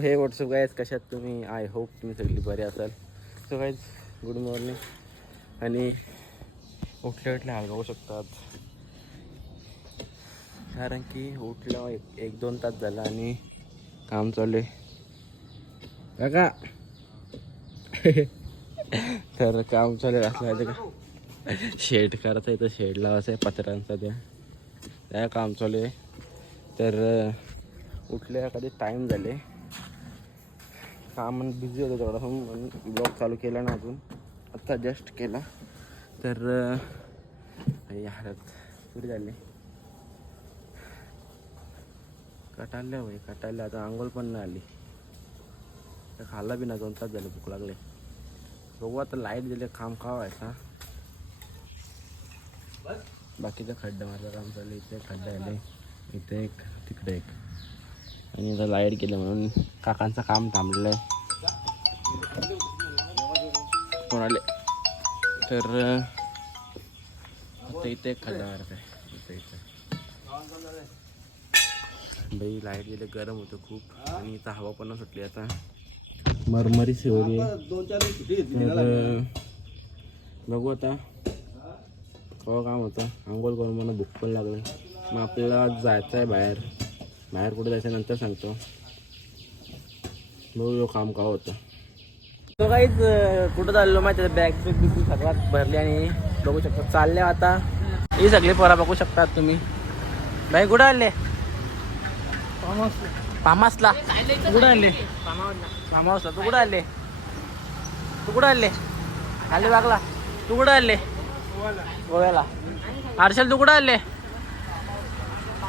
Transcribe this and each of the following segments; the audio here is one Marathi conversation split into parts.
हे व्हॉट्सअप गाईज, कशात तुम्ही? आय होप तुम्ही सगळी बरे असाल. So guys, good morning. आणि उठल्या हाल बघू शकतात, कारण की उठलं एक दोन तास झाला आणि काम चालू आहे काका. तर काम चालू असलं का शेड करायचं आहे, तर शेड लावायचं आहे पत्र्यांचा, त्या काम चालू आहे. तर उठल्या कधी टाईम झाले, काम बिझी होतं थोडंसं म्हणून ब्लॉग चालू केला ना, अजून आत्ता जस्ट केला. तर हालत पुरी झाली, कटाळल्या होय कटाळल्या. आता आंघोळ पण नाही आली, तर खाल्ला बी ना, 2 तास झाले, भूक लागले. बघू आता लाईट दिले, काम का व्हायचा. बाकीचं खड्डा मारलं काम चाललं, इथे खड्डा आले, इथे एक तिकडे एक, आणि आता लाईट गेलं म्हणून काकांचं काम थांबलेलं आहे. कोण आले तर आता इथे एक खड्डा मारत आहे, इथे बाई. लाईट गेले, गरम होतं खूप, आणि इथं हवा पण सुटली, आता मरमरी शिवली आहे. तर बघू आता केव्हा काम होतं. आंघोळ करून मला भूक पण लागली, मग आपल्याला जायचं आहे बाहेर. कुठे जायचं नंतर सांगतो. बघू काम का होतं. तो काहीच कुठं चाललो माहिती, बॅग सगळ्यात भरली आणि बघू शकता चालले आता. ही सगळी पोरा बघू शकतात तुम्ही. बाई कुठं आले? फार्मासला. कुठं आले? फार्महाऊसला. तू कुठं आले? अलिबागला. तू कुठं आले? गोव्याला. हर्षल तू कुठं आले?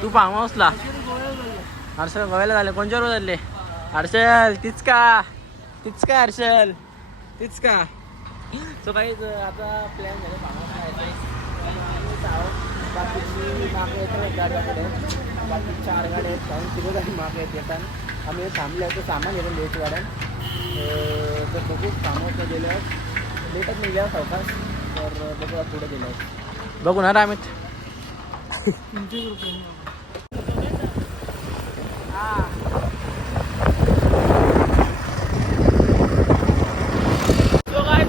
तू फार्महाऊसला. हर्षल गोव्याला झाले. कोणच्या रोज आले? हर्षल तीच का हर्षल तीच का. सो काही आता प्लॅन झाले फार्महाऊसला यायचं. बाकीची मागे येतात गाड्याकडे, बाकी 4 गाड्या आहेत, कारण तिथे गाडी मागे येतात. आम्ही थांबले होतो सामान घेऊन द्यायची गाड्या. तर बघू फार्महाऊसला गेल्यावर लेटच निघल्यावर सावकाश. तर बघू पुढे गेल्यावर बघू ना रामित.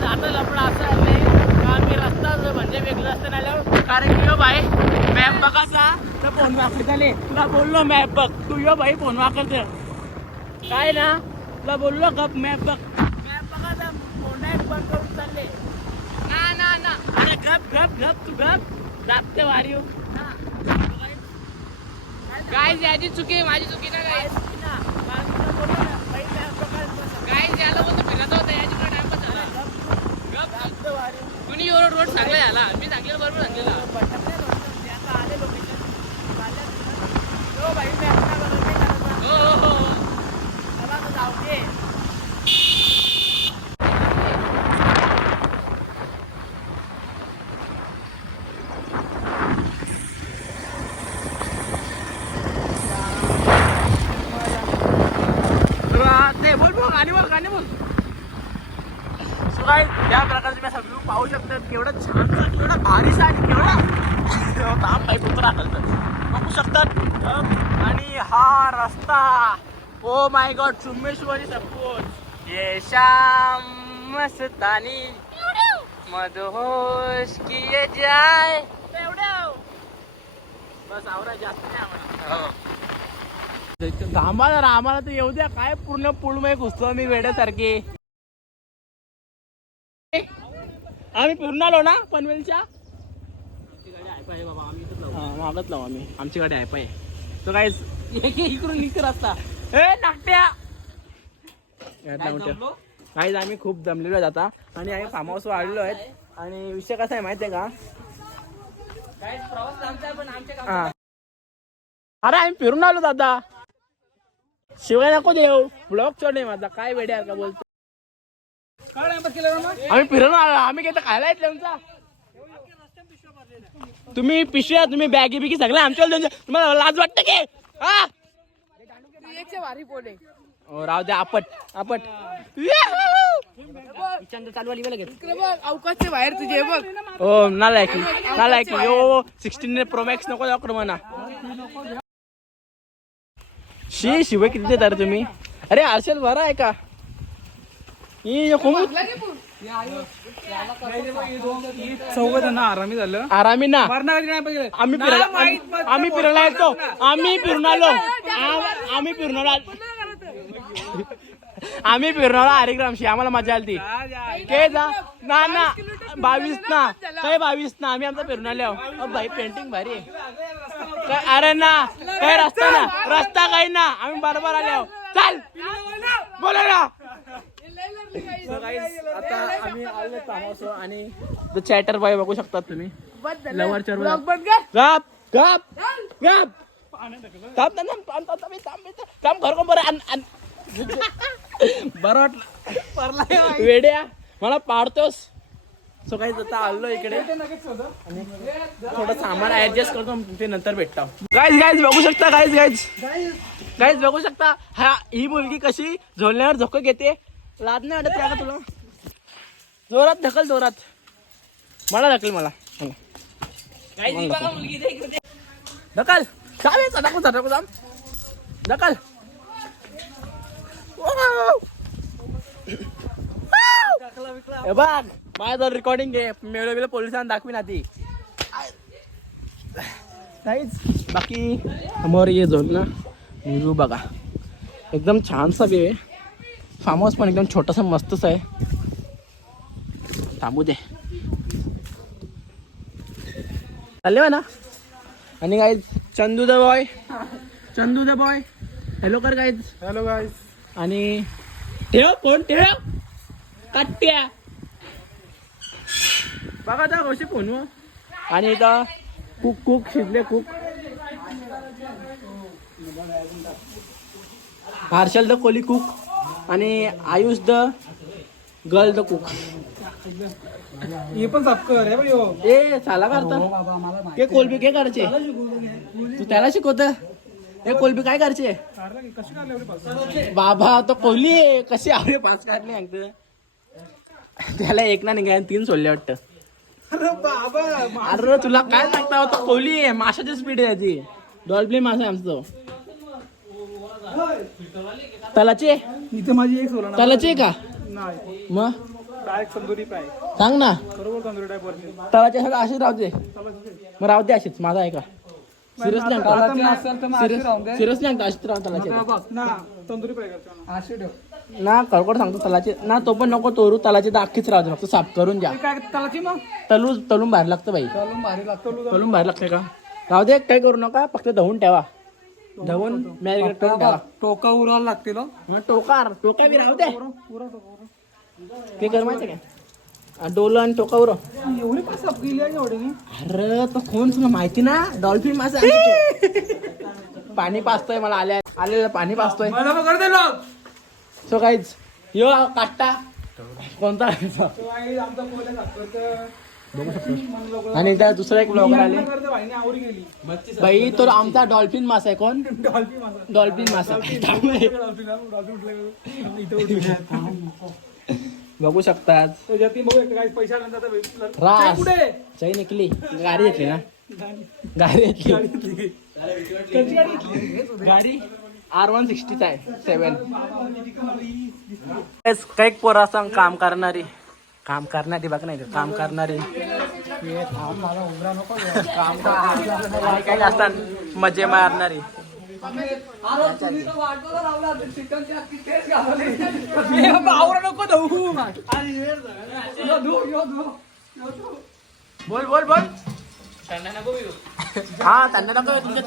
आता लपडा असं आले का मी रस्ता म्हणजे वेगळं रस्त्याने आल्यावर, कारण की भाई मॅप बघायचा तर फोन वापरत आले. तुला बोललो मॅप बघ, तू यो भाई फोन वापरत काय ना, तुला बोललो गप मॅप बघायचा, फोन एक बंद करून चालले ना. अरे गप तू जाते वारी. काय याची चुकी आहे, माझी चुकी ना काय. काय याला बोलतो फिरत होता, याची पण टाइमपास झाला. कुणी रोड चांगला झाला, मी सांगलेलं बरोबर सांगलेला. गाणी बोल. काय त्या प्रकारचे मी सगळं पाहू शकतो. केवढं छान, केवढं भारीसा आणि केवढा ताप पाईप बघू शकतात. आणि हा रस्ता, ओ माय गॉड, चुम्मेश्वरी सपोज ये शाम मस्तानी मदहोश किए जाए. बस आवरा जास्त नाही आम्हाला. आम्हाला तर येऊ द्या. काय पूर्ण पूर्ण घुसतो मी वेड्यासारखी. आम्ही पूर्ण आलो ना पनवेलच्या. मागत लावू आम्ही, आमची गाडी आहे पाय. तो काय इकडून निघत असता नाट्या काही. आम्ही खूप दमलेलो आहेत आता, आणि आम्ही फार्म हाऊस आलेलो आहेत. आणि विषय कसा आहे माहिती आहे का, अरे आम्ही फिरून आलो दादा. शिवाय नको देऊ, ब्लॉग चढ माझा. काय वेड्या का बोलतो. आम्ही फिरून आलो, आम्ही काय खायला येतले तुमचा. तुम्ही पिशव्या, तुम्ही बॅगी बिगी सगळे आमच्या. तुम्हाला लाज वाटतं की? राव द्या. आपट अवकाशचे बाहेर तुझे बघ. हो नालायकी यो 16 Pro Max नको दाखवू म्हणा. शिवाय किती देता रे तुम्ही? अरे हर्षल बरा आहे का? चौघ आरामी झालं. आरामी ना. नाही आम्ही फिरायला येतो. आम्ही फिरून आलो. आम्ही फिरून आलो हरिग्रामशी. आम्हाला मजा आली के जा ना ना 22 ना काय 22 ना आम्ही आमचा फिरून आलो. भाई पेंटिंग भारी काय. अरे ना काय रस्ता काही ना आम्ही बरोबर आलो. चल बोला ना. आता आम्ही आलो तामासो आणि चॅटर बॉय बघू शकतात तुम्ही. लवरच्या गप गप गप थांब घर कोण बरं वाटलं वेड्या मला पाडतोस. सो काही आता आलो इकडे थोडं सामान ऍडजस्ट करतो ते नंतर भेटतो. गाईज बघू शकता. गाईज बघू शकता. हा ही मुलगी कशी झोलण्यावर झोक घेते. लाद नाही वाटत का तुला? जोरात ढकल जोरात. मला ढकल मला ढकल ढकल ढकल. बघ माझ्या रेकॉर्डिंग आहे. मेळ पोलिसांना दाखवी ना ती. काहीच बाकी समोर ये झोल ना व्ह्यू बघा. एकदम छानसा व्ह्यू आहे. फार्म हाऊस पण एकदम छोटासा मस्तच आहे. थांबू दे चालले ना. आणि guys Chandu the boy hello कर गाईज. Hello guys. आणि ठेव फोन ठेव कट्ट्या बघा त्या कशी फोन. आणि इथं कुक शिजले cook. Harshal the Koli cook आणि Ayush the girl the cook. हे पण साफ कर ए साला करता ते कोलबी काय करायचे तू त्याला शिकवत. हे कोलबी काय करायचे बाबा तो कोहली आहे. कशी आवडे 5 काढले सांगत. त्याला 1 ना निघाले 3 सोडले वाटतं. अरे तुला काय सांगता होता कोहली आहे. माशाची स्पीड आहे त्याची. डॉल्फिन मासा आमचं तलाचे. इथे माझी एक सोला तलाचे का नाही मग डायरेक्ट तंदुरी फ्राय. सांग ना. बरोबर तंदुरी टाईप वरती. तलाचे अशीच राहू दे. मग राहू दे अशीच. माझा आहे का सिरियसली सांगतो अशीच राहू तलाचे ना तंदुरी फ्राय करतो ना. कळकड सांगतो तलाचे ना. तो पण नको तोरू. तलाचे तर अख्खीच राहू दे. फक्त साफ करून द्या. काय तलाची मग तलून बाहेर लागतं बाई. तलून बाहेर लागतं का. राहू दे काही करू नका. फक्त धुवून ठेवा. धुवून मॅरिनेट करून ठेवा. टोका उरायला लागतील. मग टोका बी राहू दे. ते गरमायचं काय डोलं आणि टोका उर. एवढी पास एवढे. अरे तो कोण तुला माहिती ना. डॉल्फिन मासा पाणी पाचतोय मला आलेलं पाणी पाचतोय. सो गाईज यो काटा कोणता आणि त्या दुसरा एक ब्लॉगर आले बाई. तो आमचा डॉल्फिन मासा आहे. कोण डॉल्फिन मासा बघू शकतात. रास चैन निकली. गाडी घेतली ना. गाडी R160 आहे 7. काही पोरा सांग काम करणारी बघ नाही काम करणारी काही असतात मजे मारणारी. बोल हा त्यांना नको. तुमच्या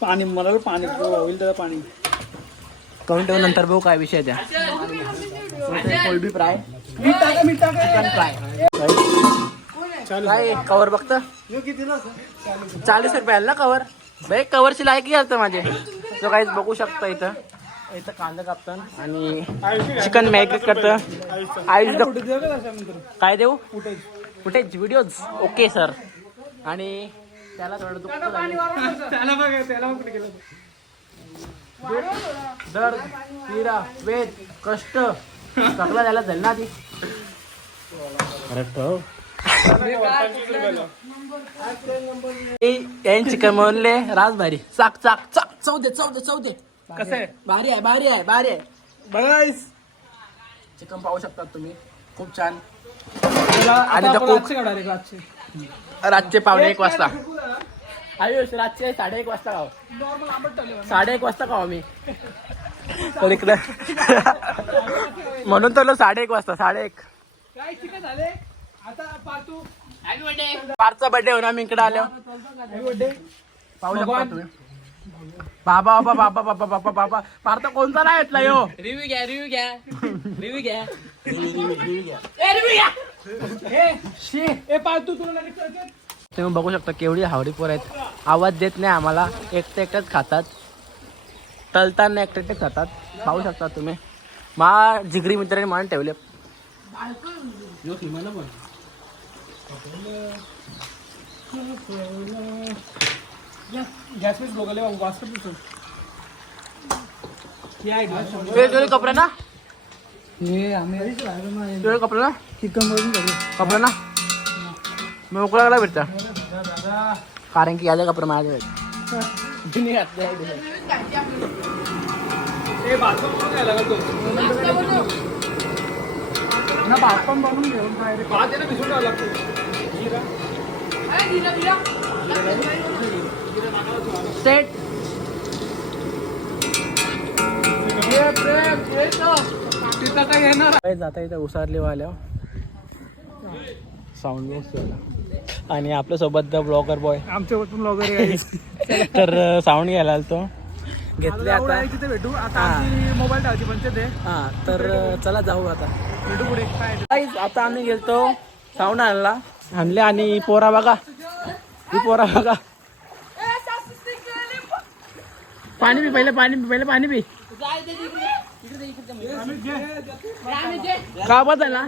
पाणी मला पाणी होईल त्याला पाणी कमेंट नंतर बघू काय विषय त्या. कोलबी फ्राय चिकन फ्राय काय कवर बघतं 40 रुपयाला ना कवर. भाई कवरची लायकी घालतं माझे. तो काहीच बघू शकता. इथं कांदा कापतं आणि चिकन मॅरिनेट करतं. आयुष काय देऊ फुटेज व्हिडिओज ओके सर. आणि त्याला थोडं दुःख दर्द पीडा वेद कष्ट सगळं त्याला झालं ना ती. यांनी चिकन बनवले राजभारी चाक चाक चाक चौ दे कसं आहे भारी आहे बघायस चिकन पाहू शकतात तुम्ही खूप छान आणि तो cook- रातचे रातचे 1:15 वाजता आयुष रातचे 1:30 वाजता खाऊ नॉर्मल आंबट टाकले 1:30 वाजता खाऊ आम्ही तर इकडे म्हणून तर 1:30 वाजता 1:30 काय चिकन झाले आता पार्टू पारचा बर्थडे होणार मी इकडे आलो पाहू शकता तुम्ही बाबा बाबा बाबा बाबा बाबा बाबा पारता कोणता नाही येतला यो रिव्ह्यू घ्या ए पार्टू तुला नाही कळत? तुम्ही बघू शकता केवढी हावडी पोर आहेत आवाज देत नाही आम्हाला एकटेच खातात तलताना एकटेच खातात पाहू शकता तुम्ही मा जिगरी मित्राने मान ठेवले गॅस पीस बघले बाबू वाजता पुसून तुझे कपडे ना हे आम्ही तुझे कपडे ना चिकन वरून करू कपडे ना मी उकळायला भेटता कारण की याचे कपडे माझे ए बाथरूम पण घ्यायला लागतो ना बाथरूम बनवून घेऊन काय रे भात आहे ना भिजून घ्यायला लागतो सेट तिथं काय येणार जाता इथं उसारली वाल्या साऊंड बॉक्स आणि आपल्या सोबत द ब्लॉगर बॉय आमच्यावरतून वगैरे तर साऊंड घ्यायला आलतो घेतले आता तिथे भेटू आता हा. आमची मोबाईल टाकायची पंचायत आहे हा तर चला जाऊ आता भेटू पुढे काय Guys, आता आम्ही गेलतो साऊंड आणले आणि ही पोरा बघा पाणी पी पाणी पी का बदल ना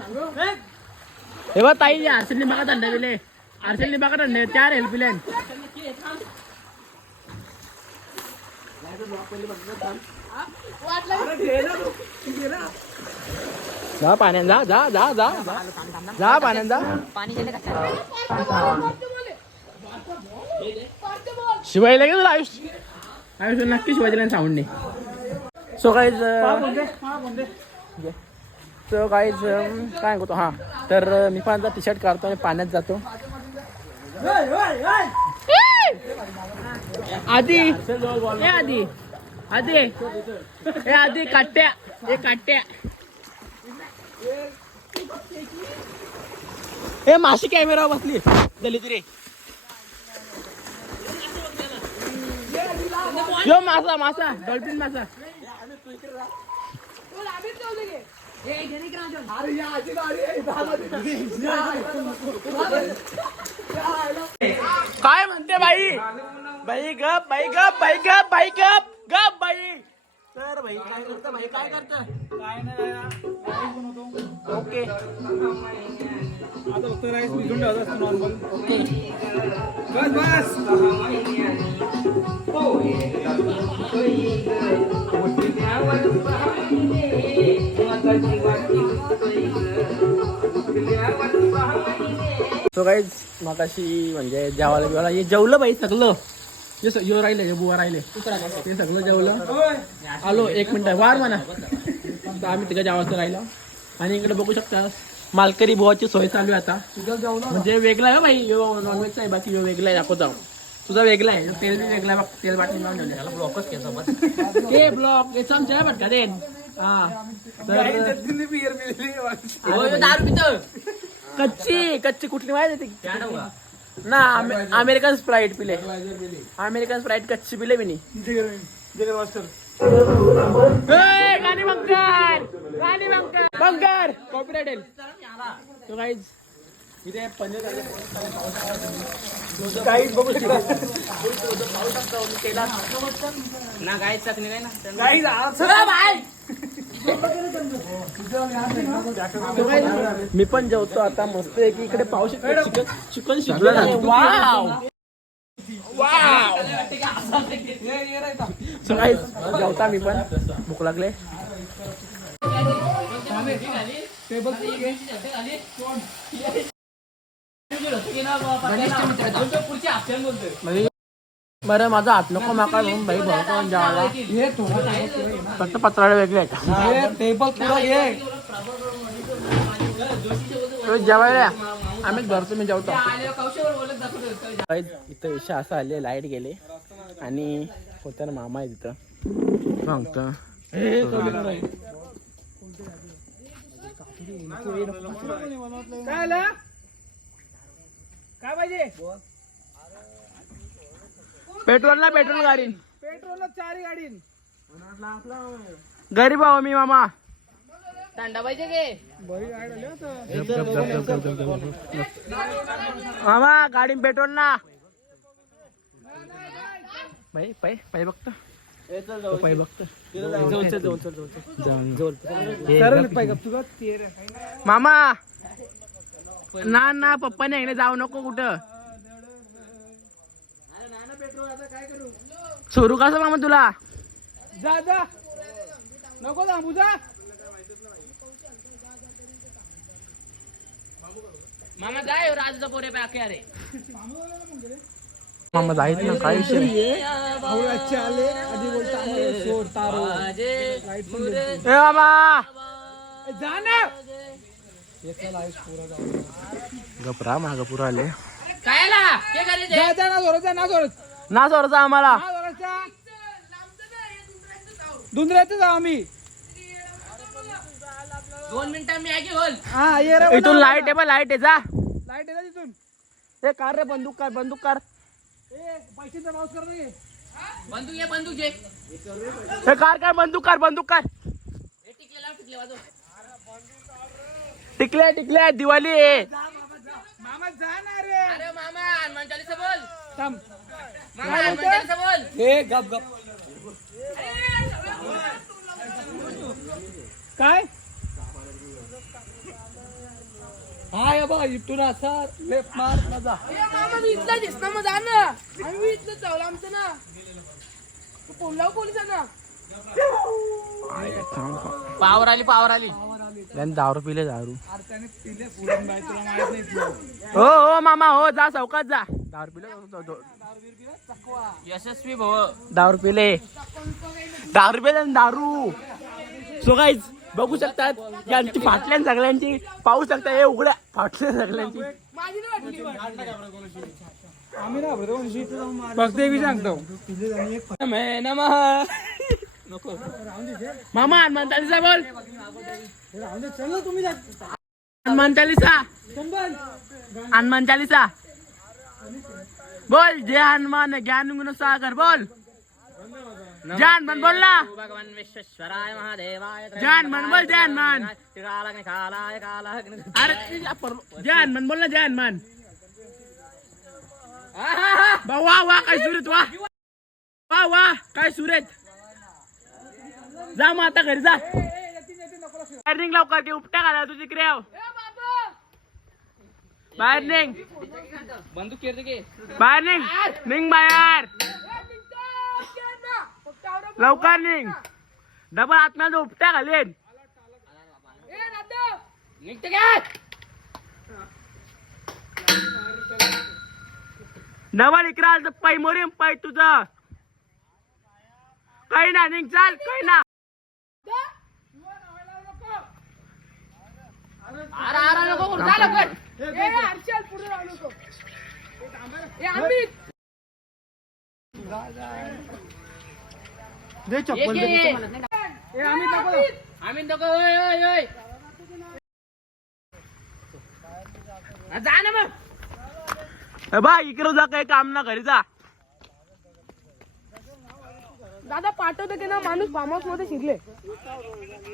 हे बघ ताई आरसेलने बघा थंड पिले आरसेलने बघा थंड 4 हेल्प पिले जा पाण्यात जा पाण्यात जा शिवायला गेलो आयुष नक्की शिवायला साऊंडने सो काहीच काय म्हणतो हा तर मी पण आता टी शर्ट काढतो आणि पाण्यात जातो आधी काट्या हे माशी कॅमेरावर बसली दलित रे यो मासा डॉल्फिन मासा काय म्हणते बाई गप बाई तर भाई काय करतं काय नाही राईस बनवतो ओके आता फक्त राईस भिजून ठेवत असतो नॉर्मल ओके बस तो काहीच मगाशी म्हणजे जेवायला हे जेवलं बाई सगळं जे राहिले जे बुवा राहिले ते सगळं जेवलं आलो 1 मिनिट वार म्हणा तर आम्ही तिकडे जेवायचं राहिलं आणि इकडे बघू शकता मालकरी बुवाची सोय चालू आहे आता म्हणजे वेगळा आहे बाई नॉनव्हेजचा आहे बाकी वेगळा आहे दाखवतो तुझा वेगळा आहे तेल वेगळा आहे तेल बाटली लावून ठेवले ब्लॉकच के ब्लॉक हे चमचा आहे बट देन हा कच्ची कुठली माहिती ना अमेरिकन स्प्राईट पिले अमेरिकन स्प्राईट कच्ची पिले मी गाणी बंकर कॉपीराइट येईल तो काहीच इथे पनीर काहीच बघू शकता ना गाईच चटणी काय ना मी पण जेवतो आता मस्त आहे की इकडे पाहू शकतो चिकन शिजलं वाव सकाळी जेवता मी पण भूक लागले बरं माझा हात नको माका म्हणून भाई भरतो जेवायला हे थोडं फक्त पत्राळे वेगळे आहेत टेबल पुरा घे जेवायला आम्हीच भरतो मी जेवतो इथं विषय असा आले लाईट गेले आणि होत्या ना मामा आहे तिथं सांगतो काय पाहिजे पेट्रोल ना पेट्रोल गाडी पेट्रोल 4 गाडी गरीब आहो मी मामा थंडा पाहिजे के बरी गाडी आली मामा गाडी पेट्रोल ना भाई पाय पाय बघतो पाय बघतो मामा ना ना पप्पाने एकने जाऊ नको कुठं सुरू कसं मामा तुला जा जा नको थांबू जा मामा जाय राजूचा पोरे पे आखे अरे मामा जायच ना काय विषय आले आधी बोलता सोड तारो ए मामा जा ना गपरा माग पुरा आले कायला के करायचे जा जा ना जोरात जा ना जोरात ना सोडचा आम्हाला ना जोरात जा दुंदऱ्यात जाऊ आम्ही 2 मिनिटं मी आगी होल हा ये रे इथून लाईट आहे बा लाईट आहे जा लाईट आहे तिथून ए कार रे बंदूक कार बंदूक कार ए पैशाचा पाऊस कर रे बंदूक घे हे कार बंदूक कार हे टिकले वाजव टिकल्या दिवाळी आहे मामा जा ना रे अरे मामा हनुमान चालीसा बोल थांब मामा हनुमान चालीसा बोल हे गप गप काय हाय बा इथून असा लेफ्ट मार ना जा मामा मी इथला दिसना मग जा ना आम्ही इथलं चावलं आमचं ना पोलाव पोलिसांना पावर आली त्याने दारू पिले दारू त्याने पिले पुरण बाय तुला माहित नाही तुला हो मामा हो जा चौकात जा दारू पिले यशस्वी भव दारू पिले दारू सो गाईज बघू शकतात यांची फाटल्या सगळ्यांची पाहू शकता हे उघड्या फाटल्या सगळ्यांची माझी नाही वाटली आम्ही ना फक्त एक सांगतो नको मामा हनुमान चालीसा बोल चल तुम्ही हनुमान चालीसा हनुमान चालीसा बोल जय हनुमान ज्ञान गुण सागर बोल जय हनुमान बोल ना भगवान विश्वेश्वराय महादेवाय जय हनुमान बोल जय हनुमान कालाग्नि कालाग्नि अरे जय हनुमान बोल ना जय हनुमान वा वा काय सुरेत वा वा काय सुरेत जा मग आता घरी जा बाहेर निघ लवकर ते उपट्या घाला तुझी क्रियाव बाहेर निघ बंदूक केरते के बाहेर निघ बाहेर लवकर निघ डबल आत्म्याचा उपट्या घालेन निघते काय डबल इकरा पाय मोरीम पाय तुझं काही ना निघ चाल काही ना आरा नको करू जा लवकर हर्षल पुढे राहू नको आम्ही दे चप्पल ये ए आम्ही नको आम्ही नको ओय जा ना मग बा इकडे जा काही काम ना घरी जा दादा पाठवतो की ना माणूस फार्म हाऊस मध्ये शिरले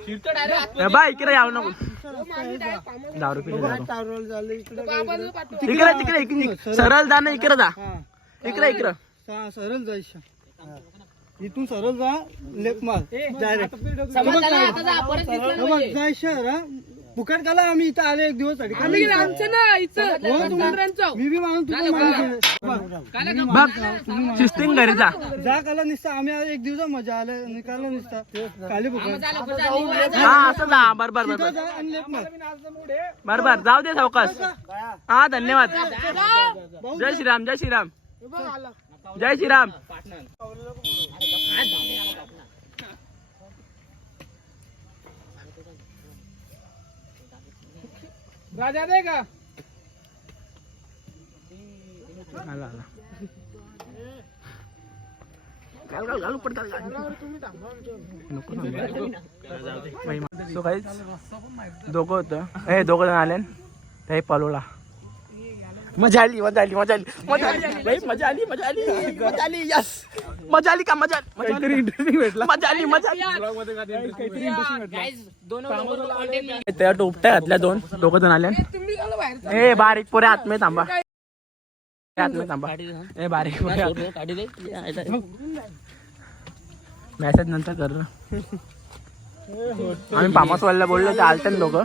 शिरतो डायरेक्ट बा इकडे यावं नको माणूस डायरेक्ट फार्म हाऊस दारू पिले झालं पाठवतो इकडे सरळ जा ना इकडे जा इकडे सरळ जायचं इथून सरळ जा लेफ्ट मार डायरेक्ट समजला ना आता जा परत दिसलं नाही. जायचं फुकट काला आम्ही इथं आले एक दिवस साठी. आम्ही गेलो आमचं ना इथं हो, समुद्रांचं. मी बी माणूस तू पण माणूस आहे. बघ शिस्तीन घरी जा. जा काला निसता आम्ही आज एक दिवस मजा आले निकाल निसता काली फुकट हा असं जा. बरोबर बरोबर जा आणि लेट नाही. बरोबर जाऊ दे सावकाश. हा धन्यवाद. जय श्रीराम जय श्रीराम हे बघ आला. जय श्रीराम. राजा दे का आला आला. घाल घाल घाल पडतात. सो काहीच दोघं होतं हे दोघं जण आले ते पलोला. मजा आली मजा आली मजा आली मजा आली भाई मजा आली मजा आली मजा आली. यस मजा आली का मजा काहीतरी इंटरेस्टिंग भेटला. मजा आली मजा आली. काहीतरी इंटरेस्टिंग भेटला. त्या टोपट्या घातल्या दोघं जण आले. तुम्ही झालं बाहेर. ए बारीक पोरे आतमध्ये थांबा. आतमध्ये थांबा. ए बारीक पोरे मॅसेज नंतर कर. आम्ही पामासवाल्याला बोललो ते आलते ना लोक.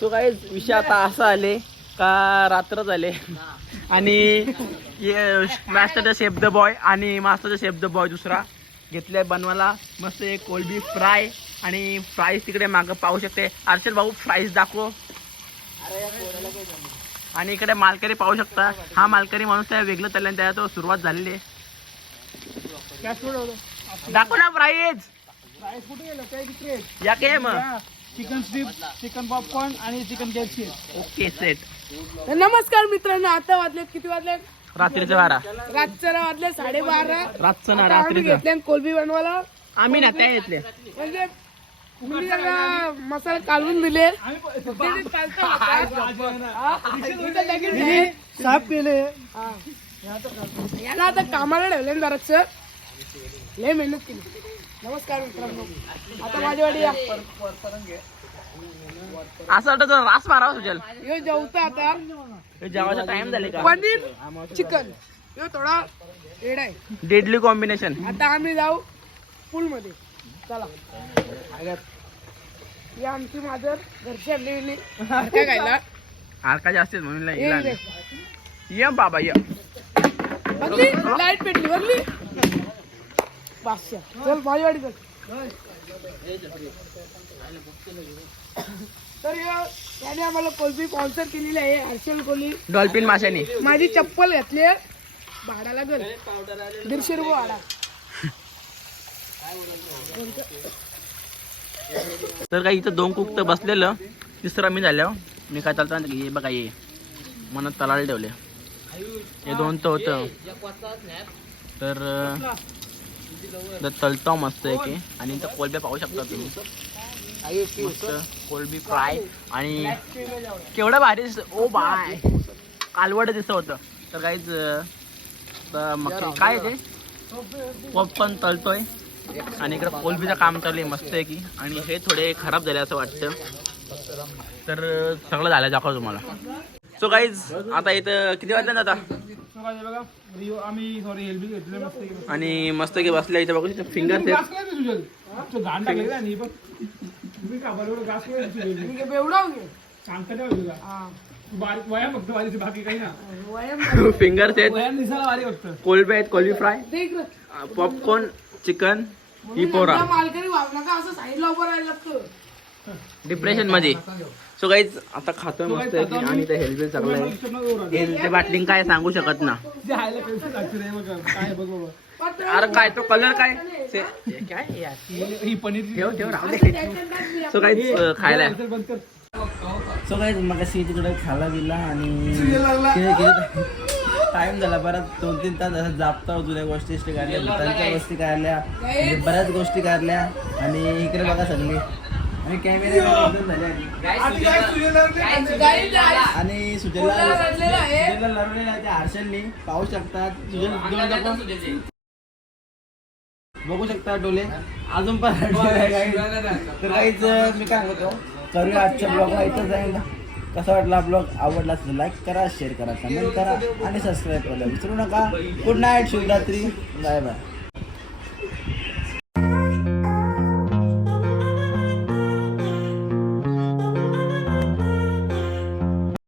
तो काही विषय आता असा आले का रात्र झाले आणि मास्टरचा शेफ द बॉय आणि मास्टरचा शेफ द बॉय दुसरा घेतलाय बनवायला मस्त एक कोलबी फ्राय आणि फ्राईज तिकडे मागं पाहू शकते. अर्चल भाऊ फ्राईज दाखव. आणि इकडे मालकरी पाहू शकता. हा मालकरी माणूस त्या वेगळं चालल्याने त्याला तो सुरुवात झालेली आहे. दाखव ना प्राईज. कुठे गेलं या के मग चिकन स्ट्रीप चिकन पॉपकॉर्न आणि चिकन केएफसी. Okay set. नमस्कार मित्रांनो, आता वाजलेत किती वाजले? रात्रीचं 12. रातच्या वाजले 12:30. रातचं ना आता आम्ही रात्रीचं. घेतले कोलबी बनवायला. आम्ही ना त्या येतले म्हणजे मी त्याला मसाला काढून दिले. साफ केले. याला आता कामाला ठेवले जराच लय मेहनत केली. नमस्कार मित्रांनो, आता माझी वाडी या. असं वाटत रास मारावा सुचल. यो जेवता आता जेवायचा टाइम झाले का. पनीर चिकन यो थोडा रेड आहे. Deadly combination. आता आम्ही जाऊ पूल मध्ये. चला ही आमची माझर घरची आणलेली काय खायला. हारका जास्त आहेत म्हणून ये इकडे. ये बाबा ये. बघली लाईट पेटली बघली. बादशाह चल माझी वाडी चल. तर याने आम्हाला कोलबी स्पॉन्सर केलेली आहे. हर्षल कोहली. डॉल्फिन माशानी. माझी चप्पल घातली आहे. भाडा लागेल 150 रुपये भाडा. तर काही इथं 2 कुक तर बसलेलं. तिसरा मी झाल्यावर मी काय चालतं हे बघा ये मनात तलाला ठेवले. हे 2 तर होतं. तर तलतो मस्त आहे की. आणि इथं कोलब्या पाहू शकता तुम्ही. मस्त कोलबी फ्राय आणि केवढं भारी ओ बाय कालवड दिसत होतं. तर काहीच मग काय ते पॉपकॉर्न तळतोय आणि इकडे कोलबीचं काम चालू आहे मस्त आहे की. आणि हे थोडे खराब झाले असं वाटतं. तर सगळं झालं दाखव तुम्हाला. सो गाईज आता इथं किती वाजता जाता आम्ही सॉरी हेल्पी घेतले मस्त. आणि मस्त की बसल्या इथं बघू फिंगर सेट. घाण टाकले आणि बेवडा बारीक वया फक्त वाली बाकी काही ना. फिंगर सेट वया दिसायला वाली फक्त. कोलबी आहेत कोलबी फ्राय पॉपकॉर्न चिकन ही पोरा मालकरी वागला का असं साईडला उभं राहायला लागतं डिप्रेशन मध्ये. सो गाईज आता खातोय मस्त आहे की. आणि ते हेल्थ चांगलं आहे. हेल्थ बाटलिंग काय सांगू शकत ना. काय बघ बाबा अरे काय तो कलर काय काय यार. ही पनीर ठेव ठेव राहू दे. सो गाईज खायला सो गाईज मग तिकडे खायला दिला आणि टाइम झाला परत 2-3 तास असं जापता जुन्या गोष्टी काढल्या भूतांच्या गोष्टी काढल्या म्हणजे बऱ्याच गोष्टी काढल्या. आणि इकडे बघा सगळी आणि कॅमेरे आणि सुजलला लढवलेला त्या हर्षलनी पाहू शकतात. सुजल बघू शकता डोले अजून पण. तर काहीच मी काय म्हणतो करूया आजच्या ब्लॉगला इथं जाईल. कसा वाटला ब्लॉग आवडला असेल लाईक करा शेअर करा कमेंट करा आणि सबस्क्राईब करायला विसरू नका. गुड नाईट शुभरात्री बाय बाय.